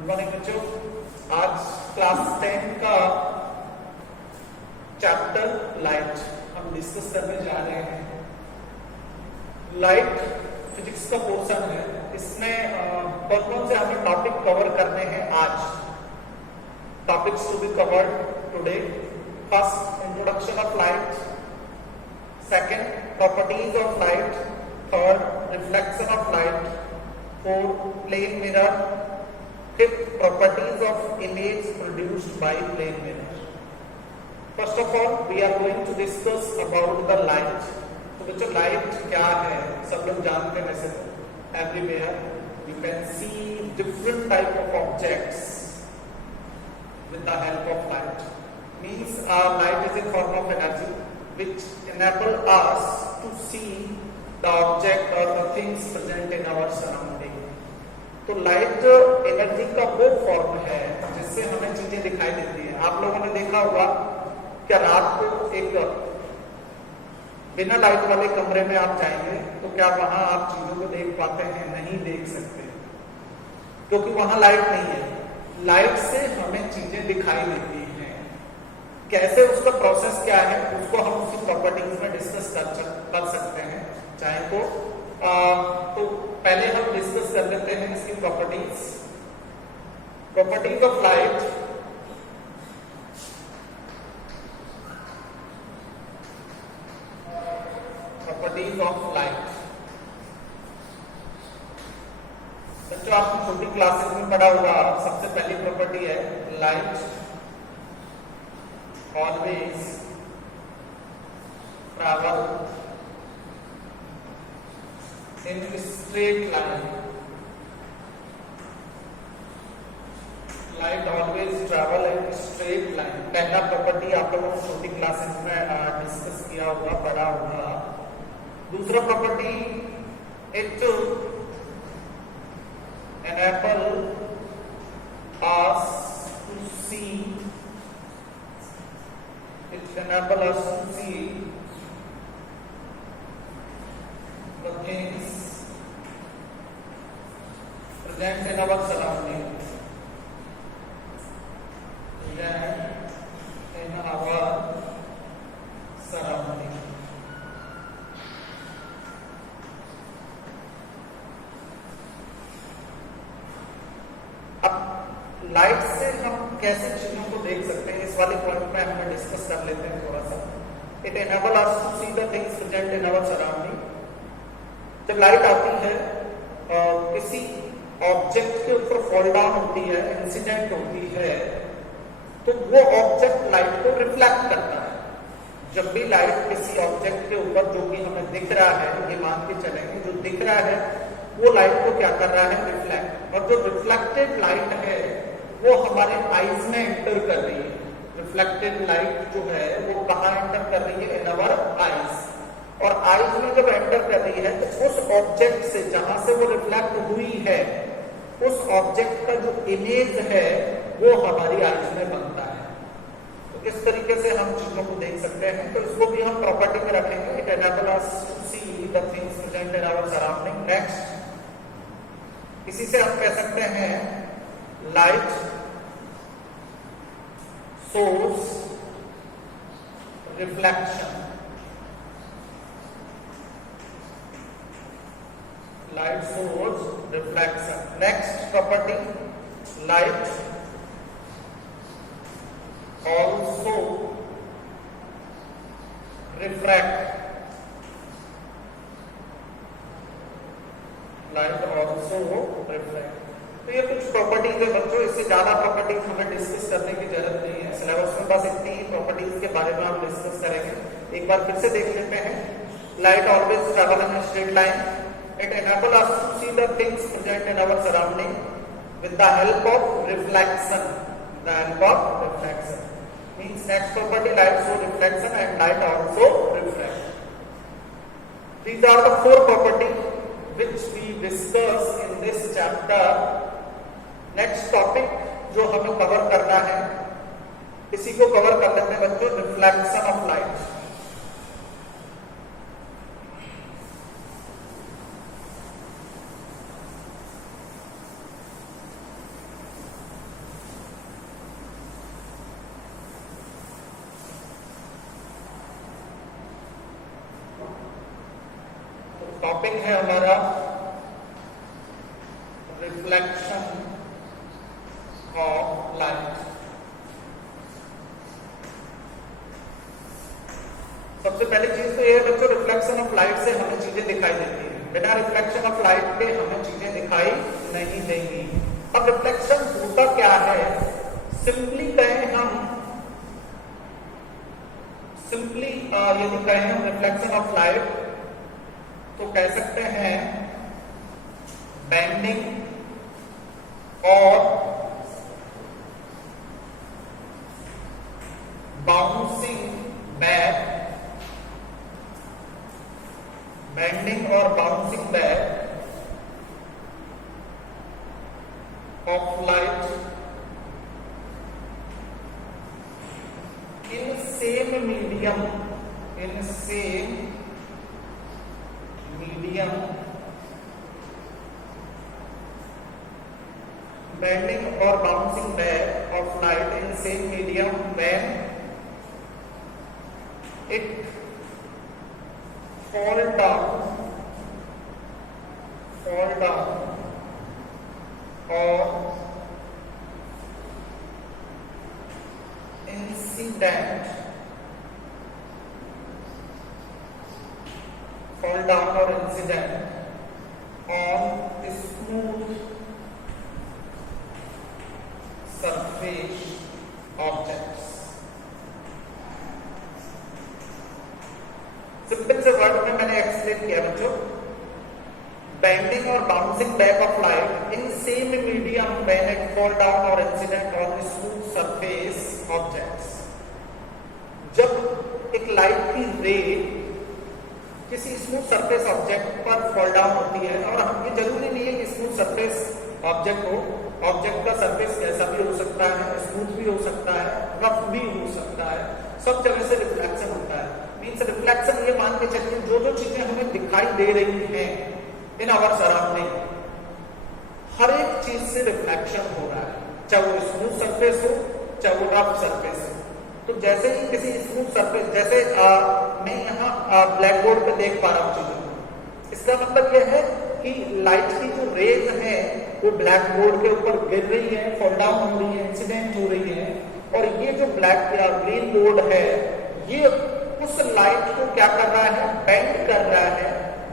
Good morning बच्चों। आज class 10 का चैप्टर लाइट हम डिस्कस करने जा रहे हैं। लाइट फिजिक्स का पोर्शन है। इसमें कौन से हमें टॉपिक कवर करने हैं आज। Topics to be covered today: first, introduction of light; second, properties of light; third, reflection of light; fourth, plane mirror; fifth, properties of image produced by plane mirror. First of all, we are going to discuss about the light. तो बच्चों, light क्या है सब लोग जानते हैं। वैसे everywhere you can see different type of objects with the help of light. Means light is a form of energy which enable us to see the object or the things present in our surrounding. तो light energy का वो form है जिससे हमें चीजें दिखाई देती हैं। आप लोगों ने देखा होगा कि रात को एक बिना लाइट वाले कमरे में आप जाएंगे तो क्या वहां आप चीजों को देख पाते हैं? नहीं देख सकते, क्योंकि वहां लाइट नहीं है। लाइट से हमें चीजें दिखाई देती हैं। कैसे, उसका प्रोसेस क्या है, उसको हम उसकी प्रॉपर्टीज में डिस्कस कर सकते हैं चाहे तो पहले हम डिस्कस कर लेते हैं इसकी properties. Properties of light. Properties of light बच्चों, आपने छोटी क्लासेस में पढ़ा होगा। सबसे पहली प्रॉपर्टी है light always travel in straight line. Light always travel in straight line. पहला प्रॉपर्टी आप लोगों ने छोटी क्लासेस में डिस्कस किया होगा, पढ़ा होगा। दूसरा property, it enable us to see. It enable us to see the things present in our surrounding. Present in our surrounding. अब लाइट से हम कैसे चीजों को देख सकते हैं, इस वाले पॉइंट में हम डिस्कस कर लेते हैं थोड़ा सा। It enable us to see the things present in our surrounding. जब लाइट आती है किसी ऑब्जेक्ट के ऊपर फॉल डाउन होती है, इंसिडेंट होती है, तो वो ऑब्जेक्ट लाइट को रिफ्लेक्ट करता है। जब भी लाइट किसी ऑब्जेक्ट के ऊपर, जो कि हमें दिख रहा है, ये मान के चलेंगे, जो दिख रहा है वो लाइट को क्या कर रहा है? रिफ्लेक्ट। और जो रिफ्लेक्टेड लाइट है वो हमारे आईज में एंटर कर रही है। रिफ्लेक्टेड लाइट जो है वो कहाँ एंटर कर रही है? In our eyes. और आईज में जब एंटर कर रही है तो उस ऑब्जेक्ट से, जहां से वो रिफ्लेक्ट हुई है, उस ऑब्जेक्ट का जो इमेज है वो हमारी आईज में बनता है। तो इस तरीके से हम चीजों को देख सकते हैं। तो इसको भी हम प्रॉपर्टी में रखेंगे। It enable us to see the things present in our surrounding. Next, इसी से हम कह सकते हैं light source reflection. Light source reflection. Next property, light also refract. Light also refract. तो ये कुछ प्रॉपर्टीज है बच्चों, इससे ज्यादा प्रॉपर्टीज हमें डिस्कस करने की जरूरत नहीं है। सिलेबस में बस इतनी ही प्रॉपर्टीज के बारे में हम डिस्कस करेंगे। एक बार फिर से देख लेते हैं। Light always travel in straight line. It enables us to see the things present in our surrounding with the help of reflection. The help of reflection means next property, light show reflection and light also refract. These are the four properties which we discuss in this chapter. Next topic जो हमें cover करना है, इसी को cover कर लेते हैं बच्चों, रिफ्लेक्शन ऑफ लाइट। टॉपिक है हमारा रिफ्लेक्शन ऑफ लाइट। सबसे पहली चीज तो ये है बच्चों, रिफ्लेक्शन ऑफ लाइट से हमें चीजें दिखाई देती है, बिना रिफ्लेक्शन ऑफ लाइट के हमें चीजें दिखाई नहीं देंगी। अब रिफ्लेक्शन होता क्या है, सिंपली कहें हम, यदि कहें हम रिफ्लेक्शन ऑफ लाइट तो कह सकते हैं बेंडिंग और बाउंसिंग बैक, बेंडिंग और bouncing back of light in same medium, bending or bouncing back of light in same medium when it fall down or incident on smooth surface objects। Simple से word में मैंने explain किया बच्चों, bending और bouncing back of light in same medium when it fall down और incident on smooth surface objects. जब एक light की रे किसी स्मूथ सरफेस ऑब्जेक्ट पर फॉल डाउन होती है, और हम ये जरूरी नहीं है कि स्मूथ सरफेस ऑब्जेक्ट हो, ऑब्जेक्ट का सरफेस कैसा भी हो सकता है, स्मूथ भी हो सकता है, रफ भी हो सकता है, सब जगह से रिफ्लेक्शन होता है। मीन्स रिफ्लेक्शन ये मान के चलिए जो जो चीजें हमें दिखाई दे रही हैं इन आवर सराउंडिंग, हर एक चीज से रिफ्लेक्शन हो रहा है, चाहे वो स्मूथ सरफेस हो चाहे वो रफ सरफेस हो। तो जैसे ही किसी स्मूथ सरफेस, जैसे मैं यहाँ ब्लैक बोर्ड पे देख पा रहा हूँ चीजों, इसका मतलब यह है कि लाइट की जो रेज है वो ब्लैक बोर्ड के ऊपर गिर रही है, फॉल डाउन हो रही है, इंसिडेंट हो रही है, और ये जो ब्लैक या ग्रीन बोर्ड है ये उस लाइट को क्या कर रहा है, बेंड कर रहा है,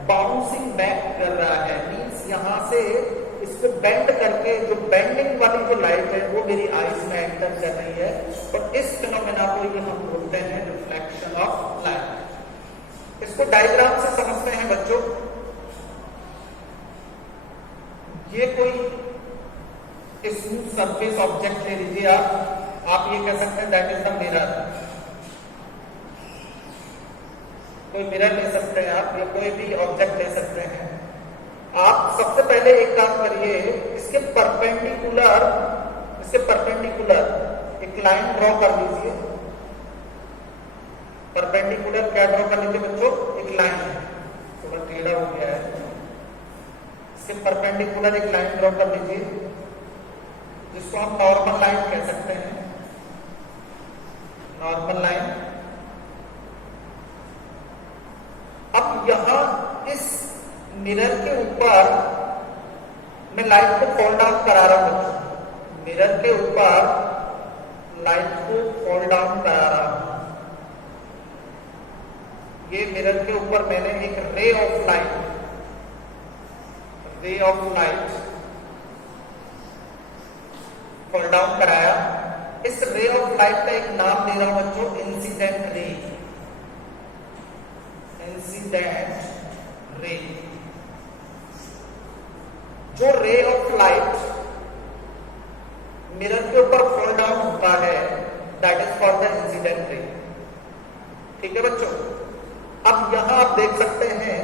बाउंसिंग बैक कर रहा है। मींस यहाँ से इसको बेंड करके जो बेंडिंग वाली जो लाइट है वो मेरी आईज में एंटर कर रही है, और इस फिनोमेना को ये हम बोलते हैं रिफ्लेक्शन ऑफ लाइट। इसको डायग्राम से समझते हैं बच्चों। ये कोई स्मूथ सरफेस ऑब्जेक्ट ले लीजिए आप ये कह सकते हैं दैट इज द मिरर। कोई मिरर ले सकते हैं आप, या कोई भी ऑब्जेक्ट ले सकते हैं आप। सबसे पहले एक काम करिए, इसके परपेंडिकुलर एक लाइन ड्रॉ कर लीजिए। परपेंडिकुलर क्या ड्रॉ कर लीजिए बच्चों, एक लाइन, थोड़ा टेढ़ा हो गया है, इसके परपेंडिकुलर एक लाइन ड्रॉ कर लीजिए जिसको हम नॉर्मल लाइन कह सकते हैं, नॉर्मल लाइन। अब यहां इस मिरर के ऊपर मैं लाइट को फॉल डाउन करा रहा हूं, मिरर के ऊपर लाइट को फॉल डाउन करा रहा हूं। ये मिरर के ऊपर मैंने एक ray of light fall down कराया। इस रे ऑफ लाइट का एक नाम दे रहा हूं बच्चों, इंसिडेंट रे। जो रे ऑफ लाइट मिरर के ऊपर फॉल डाउन होता है that is called the incident ray. ठीक है बच्चों। अब यहां आप देख सकते हैं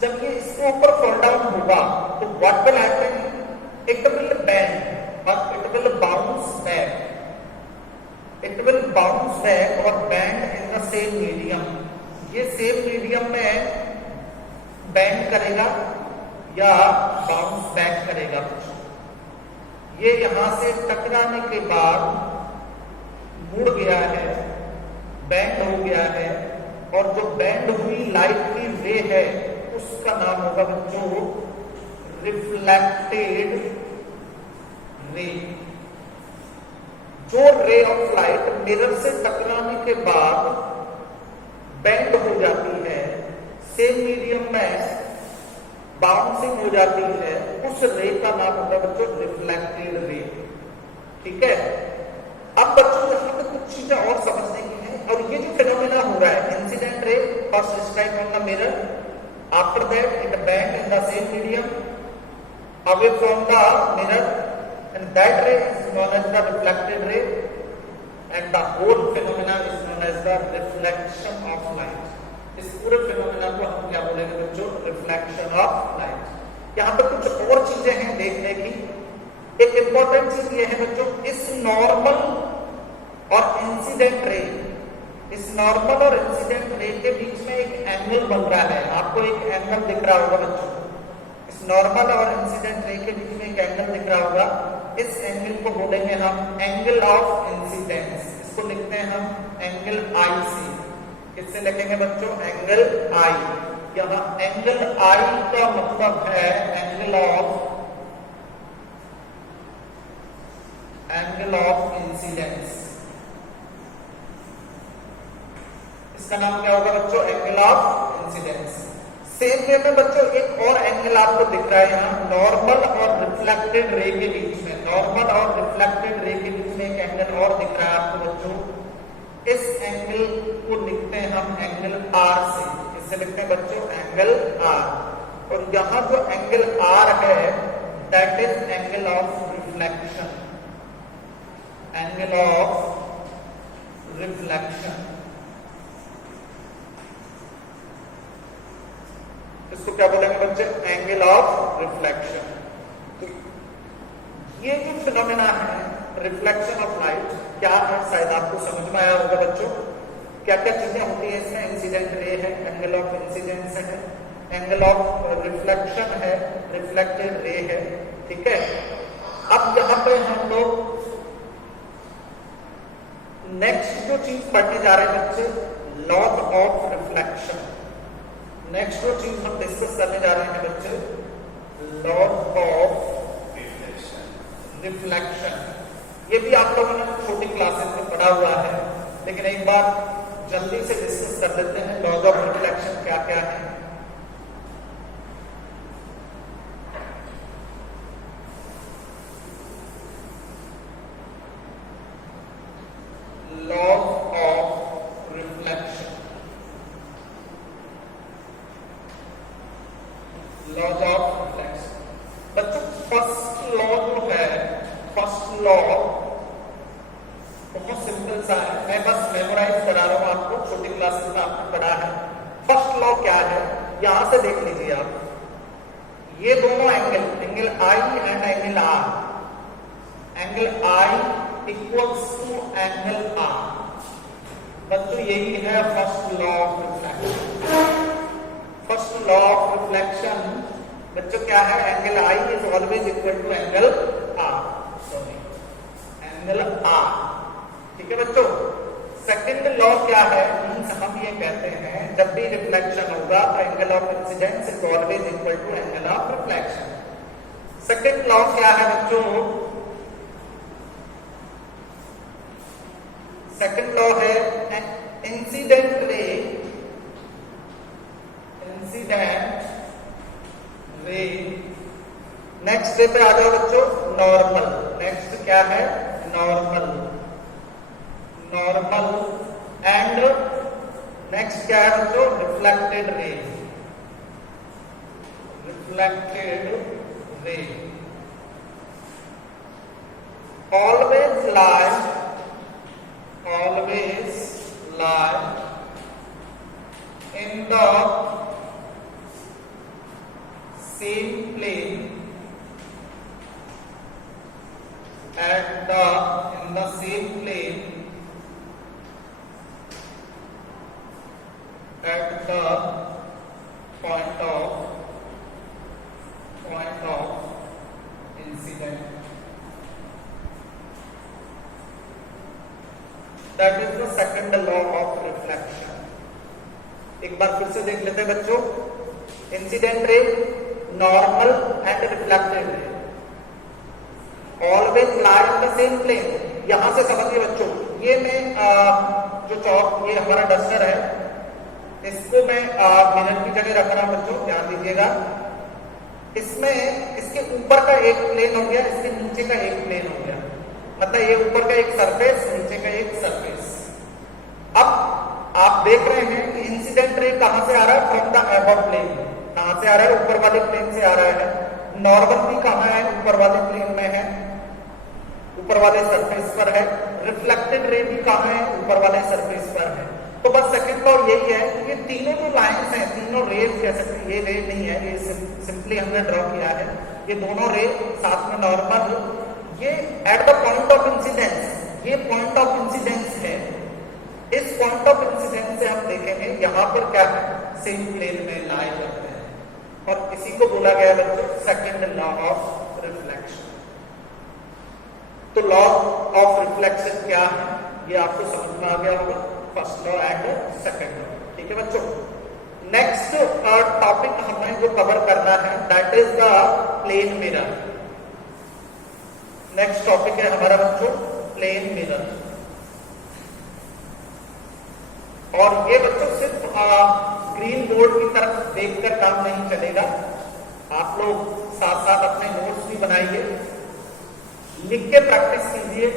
जब ये इसके ऊपर फॉल डाउन होगा तो what will happen, it will bend और इट विल बाउंस बैक, और bend in the same medium. ये सेम मीडियम में बेंड करेगा या बाउंस बैक करेगा। ये यहां से टकराने के बाद मुड़ गया है, बेंड हो गया है, और जो बेंड हुई लाइट की रे है उसका नाम होगा बच्चों रिफ्लेक्टेड रे। जो रे ऑफ लाइट मिरर से टकराने के बाद बेंड हो जाती है, सेम मीडियम में बाउंसिंग हो जाती है, उस रे का नाम होगा बच्चों रिफ्लेक्टेड रे। ठीक है, अब बच्चों यहां पे कुछ चीजें और समझने की है। और ये जो फिनोमेना हो रहा है, इंसिडेंट रे first strike on the mirror, after that it bend in the same medium away from the mirror, and that ray is known as the reflected ray, and the whole phenomena is known as the reflection of light. इस पूरे phenomena को हम क्या बोलेंगे बच्चों? Reflection of light. यहाँ पर कुछ और चीजें हैं देखने की। एक इंपॉर्टेंट चीज ये है बच्चों, इस नॉर्मल और इंसिडेंट रे, इस नॉर्मल और इंसिडेंट रे के बीच में एक एंगल बन रहा है। आपको एक एंगल दिख रहा होगा बच्चों, इस नॉर्मल और इंसिडेंट रे के बीच में एक एंगल दिख रहा होगा। इस एंगल को बोलेंगे हम एंगल ऑफ इंसिडेंस। इसको लिखते हैं हम एंगल आई से। किससे लिखेंगे बच्चों? एंगल आई। यहाँ एंगल आई का मतलब है एंगल ऑफ इंसिडेंस। इसका नाम क्या होगा बच्चों? Angle of incidence. Same way में बच्चों एक और एंगल आपको दिख रहा है यहाँ, नॉर्मल और रिफ्लेक्टेड रे के बीच में। नॉर्मल और रिफ्लेक्टेड रे के बीच में एक एंगल और दिख रहा है आपको बच्चों। इस एंगल को लिखते हैं हम एंगल आर से। इससे लिखते हैं बच्चों एंगल आर। और यहाँ जो एंगल आर है that is angle of reflection, angle of reflection. इसको क्या बोलेंगे बच्चे? Angle of reflection. तो ये जो फिनोमेना है रिफ्लेक्शन ऑफ लाइट क्या है, शायद आपको समझ में आया होगा बच्चों। क्या क्या चीजें होती है इसमें? इंसिडेंट रे है, एंगल ऑफ इंसिडेंस है, एंगल ऑफ रिफ्लेक्शन है, रिफ्लेक्टेड रे है। ठीक है, अब यहाँ पे हम लोग नेक्स्ट जो चीज पढ़ने जा रहे हैं बच्चे, लॉ ऑफ रिफ्लेक्शन। नेक्स्ट जो चीज हम डिस्कस करने जा रहे हैं बच्चे, लॉ ऑफ रिफ्लेक्शन। ये भी आप लोगों ने छोटी क्लासेस में पढ़ा हुआ है, लेकिन एक बार जल्दी से डिस्कस कर लेते हैं लॉ ऑफ रिफ्लेक्शन क्या क्या है। Law of reflection, laws of reflection. बच्चों फर्स्ट लॉ जो है, फर्स्ट लॉ बहुत सिंपल सा है, मैं बस मेमोराइज करा रहा हूं आपको, छोटी क्लासेस में आपने पढ़ा है। फर्स्ट लॉ क्या है यहां से देख लीजिए आप, ये दोनों angle, angle i and angle r, angle i equals to angle r. बच्चों यही है first law of reflection. First law of reflection बच्चों क्या है? Angle i is always equal to angle r, sorry angle r. ठीक है बच्चों। Second law क्या है? मींस हम ये कहते हैं जब भी रिफ्लेक्शन होगा तो angle of incidence is always equal to angle of reflection. Second law क्या है बच्चों? सेकंड लॉ है incident ray, incident ray. Next ray पे आ जाओ बच्चों, नॉर्मल। नेक्स्ट क्या है? Normal, normal. एंड नेक्स्ट क्या है बच्चों? Reflected ray, reflected ray. Always lie, always lie in the same plane in the same plane at the point of incident. That is the second law of reflection. एक बार फिर से देख लेते हैं बच्चों। Incident ray, normal and reflected ray always lie in the same plane. यहां से समझिए बच्चों, ये मैं जो चौक, ये हमारा डस्टर है, इसको मैं मिरर की जगह रख रहा हूं बच्चों, ध्यान दीजिएगा। इसमें इसके ऊपर का एक प्लेन हो गया, इसके नीचे का एक प्लेन हो गया, मतलब ये ऊपर का एक सरफेस, नीचे का एक सरफेस। अब आप देख रहे हैं कि इंसिडेंट रे कहां से आ रहा है, फ्रॉम द अबव प्लेन। कहां से आ रहा है, ऊपर वाले प्लेन से आ रहा है। नॉर्मल भी कहां है, ऊपर वाले प्लेन में है, ऊपर वाले सरफेस पर है। रिफ्लेक्टेड रे भी कहां है, ऊपर वाले सरफेस पर है। तो बस सेकंड लॉ यही है कि ये तीनों जो लाइंस हैं, तीनों रेज कह सकते हैं, ये रे नहीं है, ये सिंपली हमने ड्रॉ किया है। ये दोनों रे साथ में नॉर्मल, ये at the point of incidence, ये पॉइंट ऑफ इंसिडेंस है। इस पॉइंट ऑफ इंसिडेंस से हम देखेंगे यहां पर क्या है, सेम प्लेन में लाई करते हैं, और इसी को बोला गया है बच्चों सेकंड लॉ ऑफ रिफ्लेक्शन। तो लॉ ऑफ रिफ्लेक्शन क्या है, ये आपको समझ में आ गया होगा, first law and second law. ठीक है बच्चों, नेक्स्ट टॉपिक हमें जो कवर करना है that is the plane mirror. Next topic है हमारा बच्चों प्लेन मिरर। और ये बच्चों सिर्फ ग्रीन बोर्ड की तरफ देखकर काम नहीं चलेगा, आप लोग साथ साथ अपने नोट्स भी बनाइए, लिख के प्रैक्टिस कीजिए,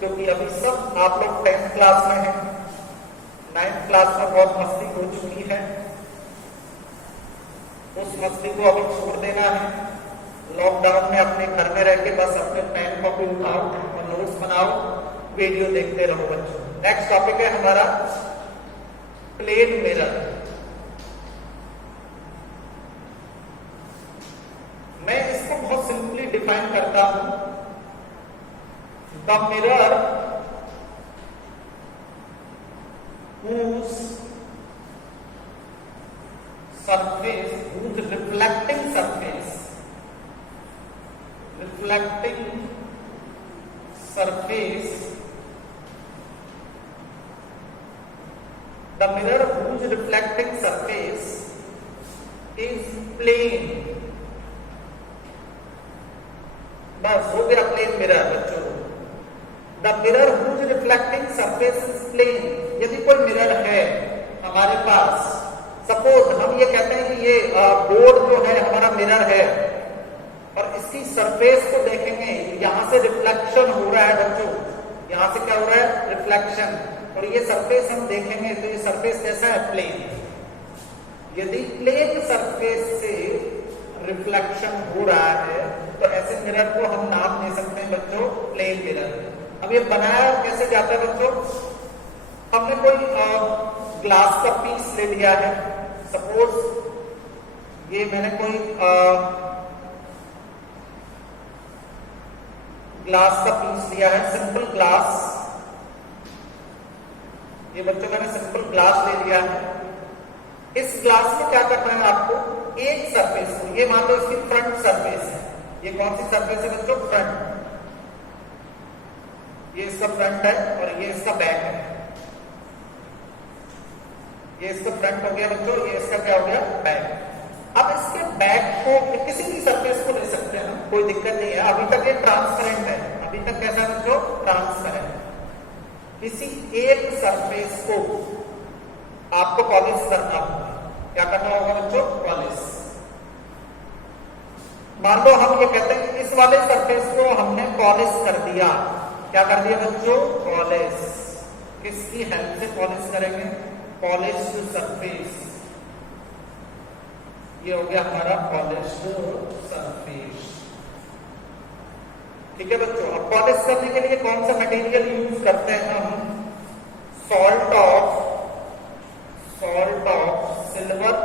क्योंकि अभी सब आप लोग 10th क्लास में हैं, 9th क्लास में बहुत मस्ती हो चुकी है, उस मस्ती को अभी छोड़ देना है। लॉकडाउन में अपने घर में रह के बस अपने पेन कॉपी उठाओ और नोट्स बनाओ, वीडियो देखते रहो बच्चों। नेक्स्ट टॉपिक है हमारा प्लेन मिरर। मैं इसको बहुत सिंपली डिफाइन करता हूं, the mirror whose surface, whose reflecting surface the mirror whose reflecting surface is plane। बस हो गया प्लेन मिरर बच्चों। The mirror whose reflecting surface is plane। यदि कोई मिरर है हमारे पास, सपोज हम ये कहते हैं कि ये बोर्ड जो है हमारा मिरर है, और इसकी सरफेस को देखेंगे, यहां से रिफ्लेक्शन हो रहा है बच्चों, यहां से क्या हो रहा है, रिफ्लेक्शन, और ये सरफेस हम देखेंगे तो ये सरफेस कैसा है, प्लेन। यदि प्लेन सरफेस से रिफ्लेक्शन हो रहा है तो ऐसे मिरर को हम नाम दे सकते हैं बच्चों प्लेन मिरर। अब ये बनाया कैसे जाता है बच्चों, हमने कोई ग्लास का पीस ले लिया है, सपोज ये मैंने कोई ग्लास का पीस लिया है, सिंपल ग्लास, ये बच्चों मैंने सिंपल ग्लास ले लिया है। इस ग्लास में क्या करना है आपको, एक सरफेस को, ये मान लो इसकी फ्रंट सरफेस है, ये कौन सी सरफेस है बच्चों, फ्रंट, ये इसका फ्रंट है और ये इसका बैक है, ये इसका फ्रंट हो गया बच्चों, ये इसका क्या हो गया, बैक। अब इसके बैक को किसी भी सरफेस को ले सकते हैं, कोई दिक्कत नहीं है। अभी तक ये ट्रांसपेरेंट है, अभी तक कैसा है बच्चों, ट्रांसपेरेंट। किसी एक सरफेस को आपको पॉलिश करना होगा, क्या करना होगा बच्चों, पॉलिश। मान लो हम ये कहते हैं कि इस वाले सरफेस को हमने पॉलिश कर दिया, क्या कर दिया बच्चों, पॉलिश। किसकी हेल्प से पॉलिश करेंगे, पॉलिश्ड सरफेस, ये हो गया हमारा पॉलिश्ड सरफेस। ठीक है बच्चों, अब पॉलिश करने के लिए कौन सा मटेरियल यूज करते हैं हम, salt of silver,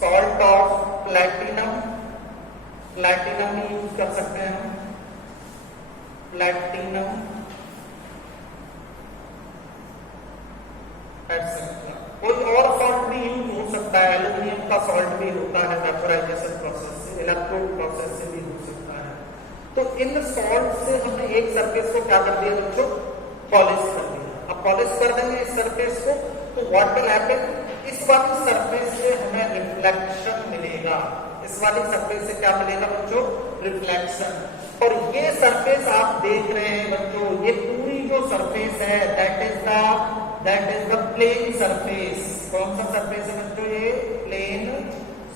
salt of platinum, platinum भी यूज कर सकते हैं हम, प्लैटिनम एक्सेट्रा। कोई और सॉल्ट भी यूज हो सकता है, एल्यूमिनियम का सॉल्ट भी होता है वेपोराइजेशन प्रोसेस से, इलेक्ट्रोड प्रोसेस से भी हो सकता है। तो इन सॉल्ट से हमने एक सरफेस को क्या कर दिया बच्चों, पॉलिश कर दिया। अब पॉलिश कर देंगे इस सरफेस को, तो व्हाट विल हैपन, इस वाली सरफेस से हमें रिफ्लेक्शन मिलेगा। इस वाली सरफेस से क्या मिलेगा बच्चों? रिफ्लेक्शन। और ये सरफेस आप देख रहे हैं बच्चों, ये पूरी जो सरफेस है that is the plane surface. कौन सा सरफेस है बच्चों? ये प्लेन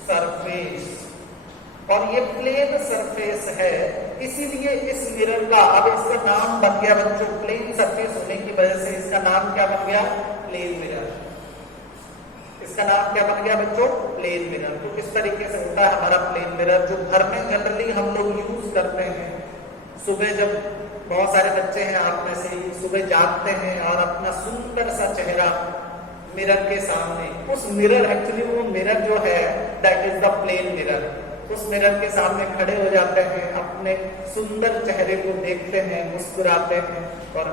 सरफेस। और ये प्लेन सरफेस है, इसीलिए इस मिरर का अब इसका नाम बन गया बच्चों, प्लेन सरफेस होने की वजह से इसका नाम क्या बन गया? Plane mirror. इसका नाम क्या बन गया बच्चों? Plane mirror. तो किस तरीके से होता है हमारा प्लेन मिरर, जो घर में जनरली हम लोग यूज करते हैं। सुबह जब बहुत सारे बच्चे हैं आप में से, सुबह जागते हैं और अपना सुंदर सा चेहरा मिरर के सामने, उस मिरर एक्चुअली वो मिरर जो है that is the plane mirror. उस मिरर के सामने खड़े हो जाते हैं, अपने सुंदर चेहरे को देखते हैं, मुस्कुराते हैं। और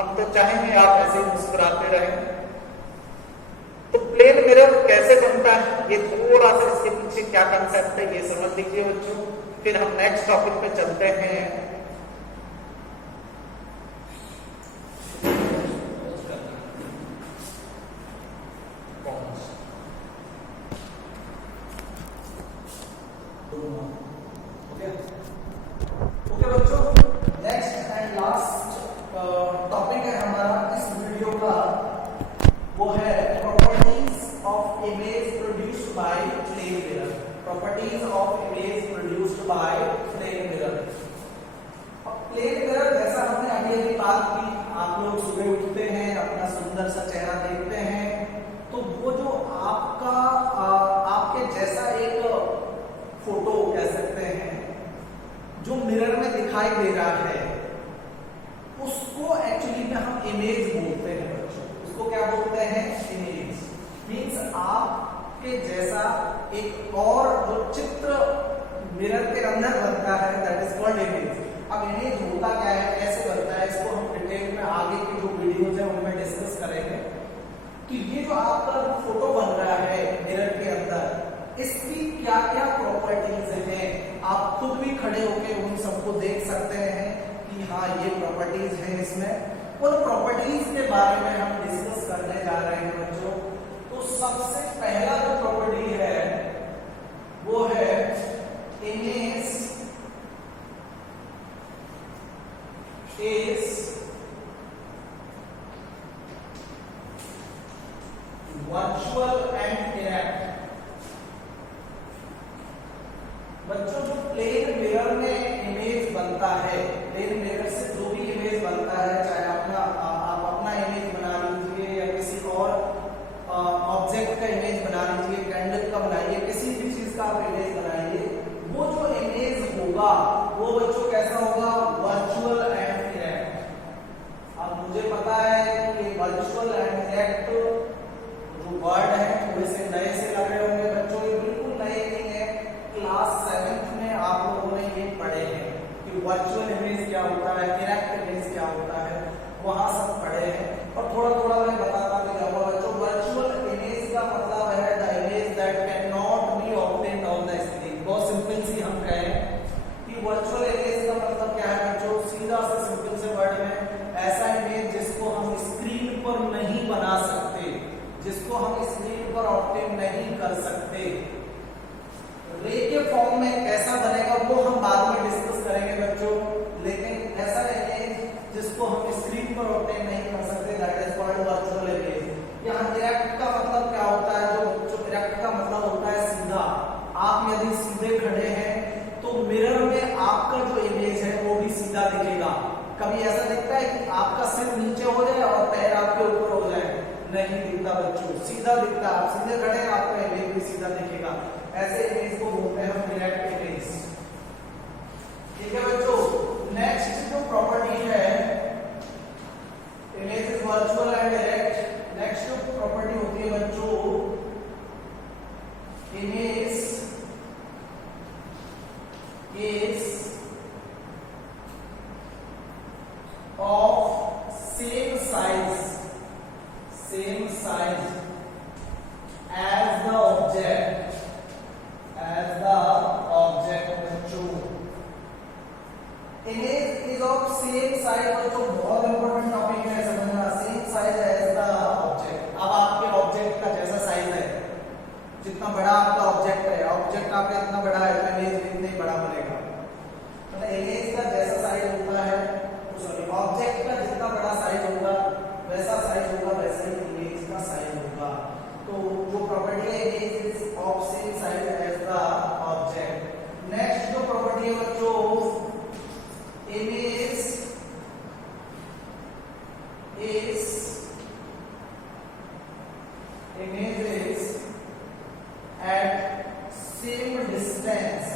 हम तो चाहेंगे आप ऐसे ही मुस्कुराते रहें। तो प्लेन मिरर कैसे बनता है, ये थोड़ा सा इसके पीछे क्या कंसेप्ट है ये समझ लीजिए बच्चों, फिर हम नेक्स्ट टॉपिक पे चलते हैं। ओके बच्चों, नेक्स्ट एंड लास्ट टॉपिक है हमारा इस वीडियो का, वो है properties of image produced by plane mirror. Properties of image produced by plane mirror. अब प्लेन मिरर जैसा हमने अभी बात की, आप लोग सुबह उठते हैं, अपना सुंदर सा चेहरा देखते हैं, तो वो जो आपका आपके जैसा एक फोटो कह सकते हैं जो मिरर में दिखाई दे रहा है, उसको एक्चुअली में हम इमेज बोलते हैं बच्चों। उसको क्या बोलते हैं? इमेज। मींस आपके जैसा एक और जो चित्र मिरर के अंदर बनता है दैट इज कॉल्ड इमेज। अब इमेज होता क्या है, कैसे बनता है, इसको हम डिटेल में आगे की जो वीडियोज है उनमें डिस्कस करेंगे। तो ये जो आपका फोटो बन रहा है मिरर के अंदर, इसकी क्या क्या प्रॉपर्टीज हैं, आप खुद भी खड़े होकर उन सबको देख सकते हैं कि हाँ ये प्रॉपर्टीज हैं इसमें। उन प्रॉपर्टीज के बारे में हम डिस्कस करने जा रहे हैं बच्चों। तो सबसे पहला जो प्रॉपर्टी है वो है image is virtual and erect. बच्चों जो प्लेन मिरर में इमेज बनता है, प्लेन मिरर से जो भी इमेज बनता है, चाहे आप अपना इमेज बना लीजिए या किसी और ऑब्जेक्ट का इमेज बना लीजिए, कैंडल का बनाइए, किसी भी चीज का आप इमेज बनाइए, वो जो इमेज होगा वो बच्चों कैसा होगा? Virtual and erect. अब मुझे पता है कि वर्चुअल एंड इरेक्ट जो वर्ड है थोड़े से नए से लग रहे होंगे बच्चों, ये बिल्कुल नए नहीं है। क्लास 7th में आप लोगों ने ये पढ़े हैं कि वर्चुअल इमेज क्या होता है, इरेक्ट इमेज क्या होता है, वहां सब पढ़े हैं। और थोड़ा थोड़ा मैं बताता भी जाऊंगा बच्चों। वर्चुअल इमेज का मतलब है the image that can not be obtained on the screen. बहुत सिंपल सी हम कहें कि वर्चुअल इमेज का मतलब क्या है बच्चों, सीधा से सिंपल से वर्ड में ऐसा इमेज जिसको हम स्क्रीन पर नहीं बना सकते, जिसको हम स्क्रीन पर ऑब्टेन नहीं कर सकते। रे के फॉर्म में कैसा बनेगा वो हम बाद में डिस्कस करेंगे बच्चों, लेकिन ऐसा इमेज जिसको हम स्क्रीन पर ऑब्टेन नहीं कर सकते that is called virtual image. यहाँ इरेक्ट का मतलब क्या होता है? जो इरेक्ट का मतलब होता है सीधा। आप यदि सीधे खड़े हैं तो मिरर में आपका जो इमेज है वो भी सीधा दिखेगा। कभी ऐसा दिखता है कि आपका सिर नीचे हो जाए और पैर आपके ऊपर हो जाए? नहीं दिखता बच्चों, सीधा दिखता। आप सीधे खड़े हैं, आपका इमेज भी सीधा दिखेगा। ऐसे इमेज को बोलते हैं हम इरेक्ट इमेज। ठीक है बच्चों, नेक्स्ट जो प्रॉपर्टी है image is virtual and erect. Next जो प्रॉपर्टी होती है बच्चों image is of same size as the object बच्चों। Image is of same size बच्चों, बहुत इंपॉर्टेंट टॉपिक है समझना। Same size as the object. अब आपके ऑब्जेक्ट जितना बड़ा आपका ऑब्जेक्ट है, ऑब्जेक्ट आपका इतना बड़ा है तो इमेज भी इतना ही बड़ा बनेगा। मतलब इमेज का जैसा साइज होता है, सॉरी ऑब्जेक्ट का जितना बड़ा साइज होगा वैसा साइज होगा, वैसा ही इमेज का साइज होगा। तो जो प्रॉपर्टी है image is of same size as the object. Next जो प्रॉपर्टी है बच्चों, image is at same distance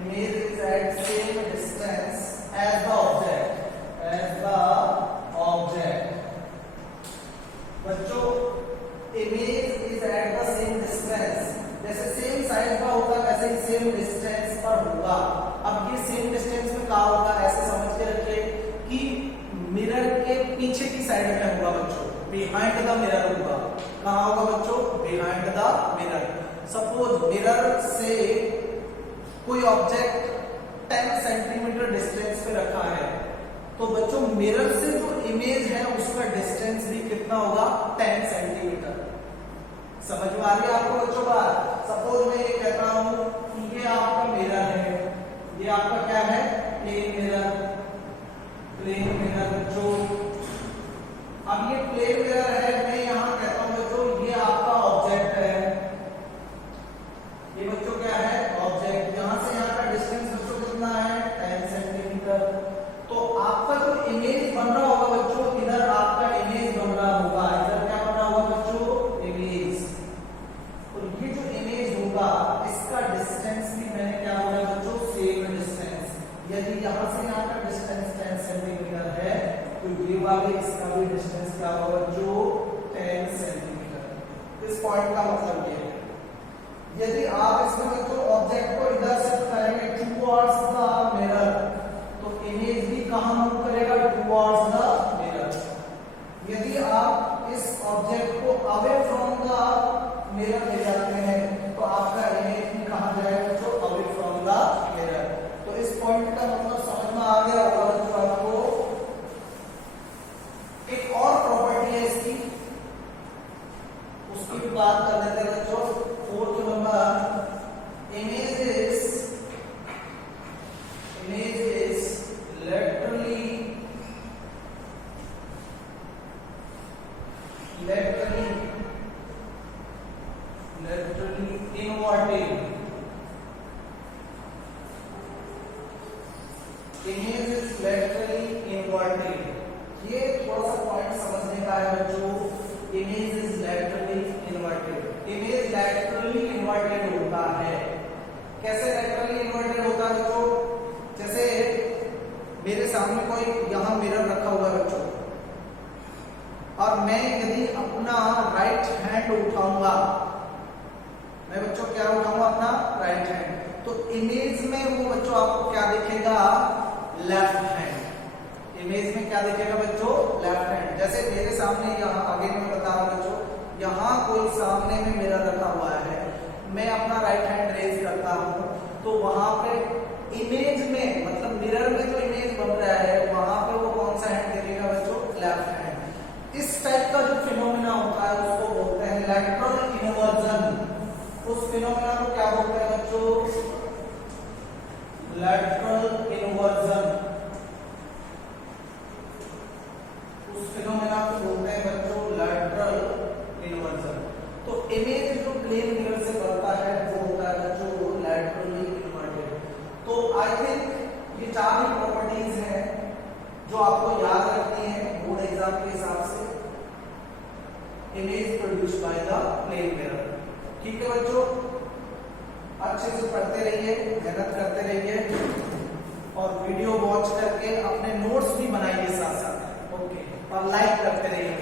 image is at same distance as the object बच्चों image is at the same distance, जैसे same size का होगा वैसे ही same distance पर होगा। अब ये सेम डिस्टेंस में कहाँ होगा, ऐसे समझ के रखिए कि मिरर के पीछे की साइड में होगा बच्चों, बिहाइंड द मिरर होगा। कहाँ होगा बच्चों, behind the mirror. Suppose mirror से कोई ऑब्जेक्ट 10 सेंटीमीटर डिस्टेंस पे रखा है, तो बच्चों मिरर से जो इमेज है उसका डिस्टेंस भी कितना होगा, 10 सेंटीमीटर। समझ में आ रही है आपको बच्चों बात। सपोज मैं ये कहता हूं कि ये आपका मिरर है, ये आपका क्या है, प्लेन मिरर बच्चों। अब ये प्लेन मिरर है, मैं यहां कहता हूं बच्चों ये आपका ऑब्जेक्ट है, ये बच्चों क्या है, ऑब्जेक्ट। यहां से यहां का डिस्टेंस बच्चों कितना है, 10 सेंटीमीटर। तो आपका जो इमेज बन रहा होगा बच्चों, इधर आपका इमेज बन रहा होगा, इधर क्या बन रहा होगा बच्चों, इमेज। और ये जो इमेज होगा इसका डिस्टेंस भी मैंने क्या बोला बच्चों, सेम डिस्टेंस। यदि यहां से यहां का डिस्टेंस 10 सेंटीमीटर है तो ये वाले इसका भी डिस्टेंस क्या होगा बच्चों, 10 सेंटीमीटर। इस पॉइंट का मतलब ये है। यदि आप इसमें बच्चों ऑब्जेक्ट को इधर शिफ्ट करेंगे टुवर्ड्स द मिरर, तो इमेज भी कहां मूव करेगा, टुवर्ड्स द मिरर। यदि आप इस ऑब्जेक्ट को अवे फ्रॉम द मिरर ले जाते हैं तो आपका इमेज भी कहां जाएगा बच्चों, अवे फ्रॉम द मिरर। तो इस पॉइंट का मतलब समझ में आ गया होगा बच्चों आपको। एक और प्रॉपर्टी है इसकी, उसकी भी बात कर लेते हैं बच्चों। 4th number, image is laterally inverted। Image is laterally inverted। ये थोड़ा सा पॉइंट समझने का है बच्चों। Image is laterally inverted, image laterally inverted होता है। कैसे laterally inverted होता है बच्चों, जैसे मेरे सामने कोई यहां मिरर रखा हुआ है बच्चों, और मैं यदि अपना राइट हैंड उठाऊंगा, मैं बच्चों क्या उठाऊंगा, अपना राइट हैंड, तो इमेज में वो बच्चों आपको क्या दिखेगा, लेफ्ट हैंड। इमेज में क्या दिखेगा बच्चों, लेफ्ट हैंड। जैसे मेरे सामने यहाँ आगे मैं बता रहा हूं बच्चों, यहाँ कोई सामने में मिरर रखा हुआ है, मैं अपना राइट हैंड रेज करता हूं, तो वहां पे इमेज में मतलब मिरर में जो इमेज बन रहा है वहां पे वो कौन सा हैंड दिखेगा बच्चों, लेफ्ट हैंड। इस टाइप का जो फिनोमेना होता है उसको बोलते हैं लैटरल इन्वर्जन। उस फिनोमेना को क्या बोलते हैं बच्चों, लैटरल इन्वर्जन। उस फिनोमेना को बोलते हैं बच्चों लैटरल इन्वर्जन। तो इमेज जो प्लेन मिरर से बनता है वो होता है बच्चों लैटरली इन्वर्टेड। तो आई थिंक ये 4 ही प्रॉपर्टीज हैं जो आपको याद रखनी है बोर्ड एग्जाम के हिसाब से। Image produce by the plane mirror. ठीक है बच्चों, अच्छे से पढ़ते रहिए, मेहनत करते रहिए और वीडियो वॉच करके अपने नोट्स भी बनाइए साथ साथ। ओके, और लाइक करते रहिए।